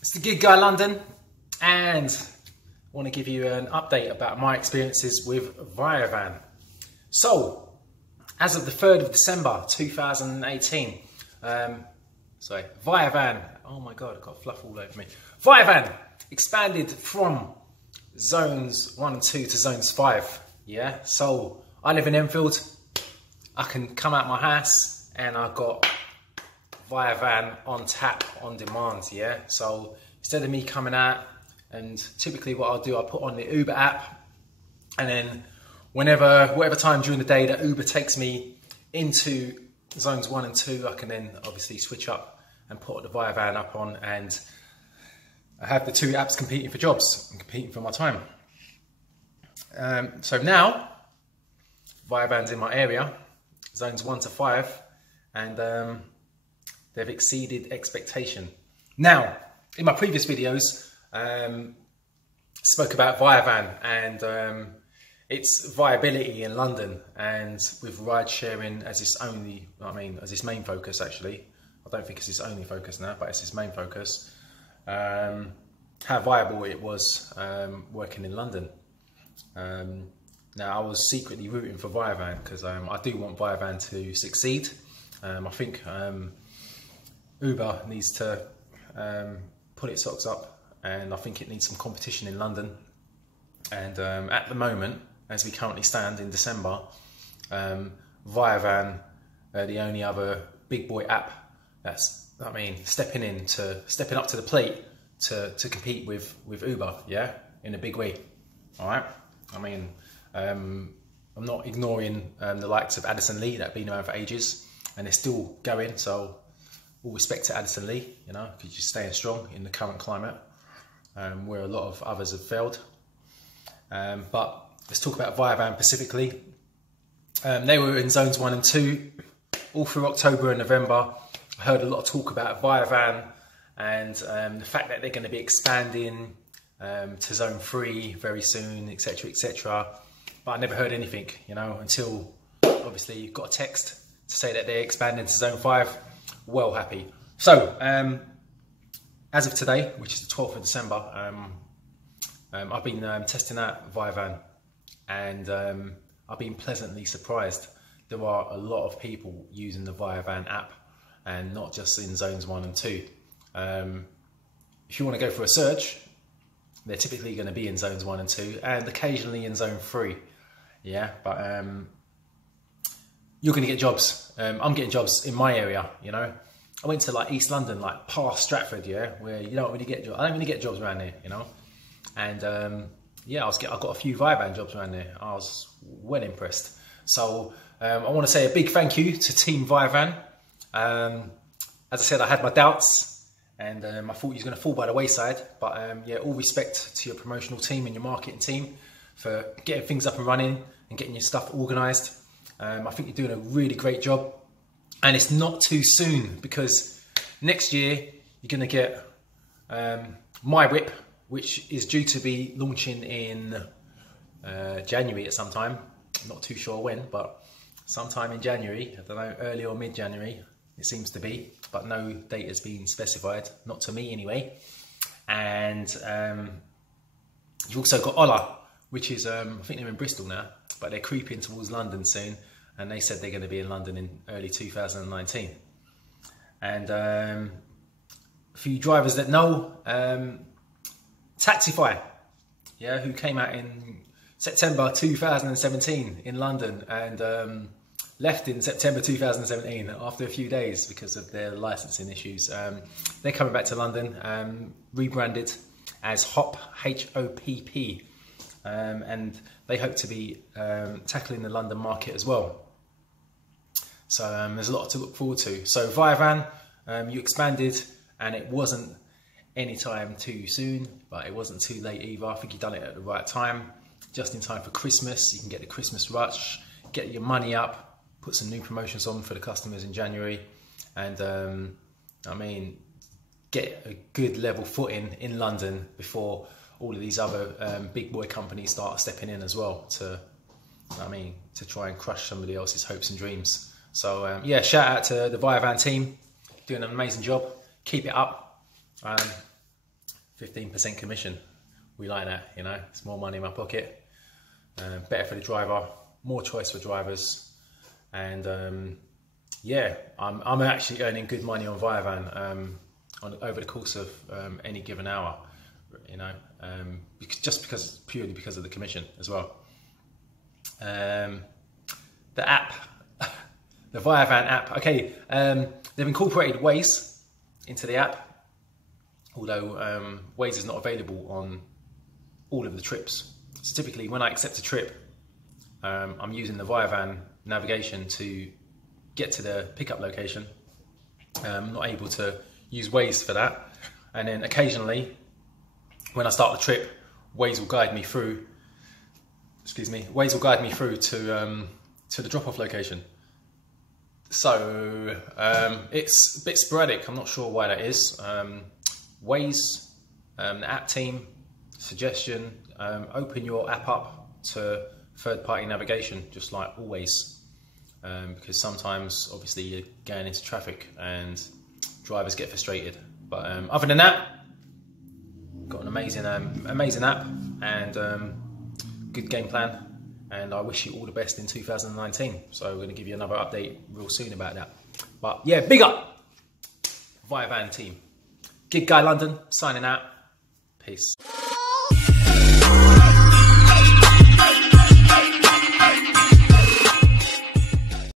It's the Gig Guy London, and I want to give you an update about my experiences with ViaVan. So, as of the 3rd of December 2018, ViaVan, oh my god, I've got fluff all over me. ViaVan expanded from zones 1 and 2 to zones 5. Yeah, so I live in Enfield. I can come out my house and I've got ViaVan on tap, on demand. Yeah, so instead of me coming out, and typically what I'll do, I'll put on the Uber app, and then whatever time during the day that Uber takes me into zones 1 and 2, I can then obviously switch up and put the ViaVan up on, and I have the two apps competing for jobs and competing for my time. So now ViaVan's in my area, zones 1 to 5, and they've exceeded expectation. Now, in my previous videos, spoke about ViaVan and its viability in London, and with ride sharing as its only, as its main focus actually. I don't think it's its only focus now, but it's its main focus. How viable it was working in London. Now, I was secretly rooting for ViaVan because I do want ViaVan to succeed. I think Uber needs to put its socks up, and I think it needs some competition in London. And at the moment, as we currently stand in December, ViaVan are the only other big boy app that's, stepping up to the plate to compete with Uber, yeah, in a big way. All right. I'm not ignoring the likes of Addison Lee that have been around for ages, and they're still going. So all respect to Addison Lee, you know, because you're staying strong in the current climate, where a lot of others have failed. But let's talk about ViaVan specifically. They were in zones 1 and 2 all through October and November. I heard a lot of talk about ViaVan and the fact that they're going to be expanding to zone 3 very soon, etc, etc. But I never heard anything, you know, until obviously got a text to say that they're expanding to zone 5. Well happy. So as of today, which is the 12th of December, I've been testing out ViaVan, and I've been pleasantly surprised. There are a lot of people using the ViaVan app, and not just in zones 1 and 2. If you want to go for a search, they're typically going to be in zones 1 and 2, and occasionally in zone 3. Yeah, but you're going to get jobs. I'm getting jobs in my area, you know. I went to like East London, like past Stratford, yeah, where you don't really get jobs. I don't really get jobs around there, you know. And yeah, I got a few ViaVan jobs around there. I was well impressed. So I want to say a big thank you to Team ViaVan. As I said, I had my doubts, and I thought you was going to fall by the wayside. But yeah, all respect to your promotional team and your marketing team for getting things up and running and getting your stuff organised. I think you're doing a really great job, and it's not too soon, because next year you're going to get My Whip, which is due to be launching in January at some time. I'm not too sure when, but sometime in January. I don't know, early or mid-January it seems to be, but no date has been specified, not to me anyway. And you've also got Ola, which is, I think they're in Bristol now, but they're creeping towards London soon, and they said they're going to be in London in early 2019. And a few drivers that know, Taxify, yeah, who came out in September 2017 in London, and left in September 2017 after a few days because of their licensing issues. They're coming back to London, rebranded as Hop, H-O-P-P, and they hope to be tackling the London market as well. So there's a lot to look forward to. So ViaVan, you expanded, and it wasn't any time too soon, but it wasn't too late either. I think you've done it at the right time, just in time for Christmas. You can get the Christmas rush, get your money up, put some new promotions on for the customers in January, and get a good level footing in London before all of these other big boy companies start stepping in as well to I mean, to try and crush somebody else's hopes and dreams. So yeah, shout out to the ViaVan team, doing an amazing job. Keep it up. 15% commission. We like that, you know. It's more money in my pocket. Better for the driver, more choice for drivers, and yeah, I'm actually earning good money on ViaVan over the course of any given hour, you know, purely because of the commission as well. The app, the ViaVan app. Okay, they've incorporated Waze into the app, although Waze is not available on all of the trips. So typically when I accept a trip, I'm using the ViaVan navigation to get to the pickup location. I'm not able to use Waze for that. And then occasionally, when I start the trip, Waze will guide me through, Waze will guide me through to the drop-off location. So it's a bit sporadic. I'm not sure why that is. Waze, the app team, suggestion, open your app up to third-party navigation, just like always, because sometimes obviously you're going into traffic and drivers get frustrated. But other than that, got an amazing app and good game plan, and I wish you all the best in 2019. So we're going to give you another update real soon about that. But yeah, big up ViaVan team. Gig Guy London signing out. Peace.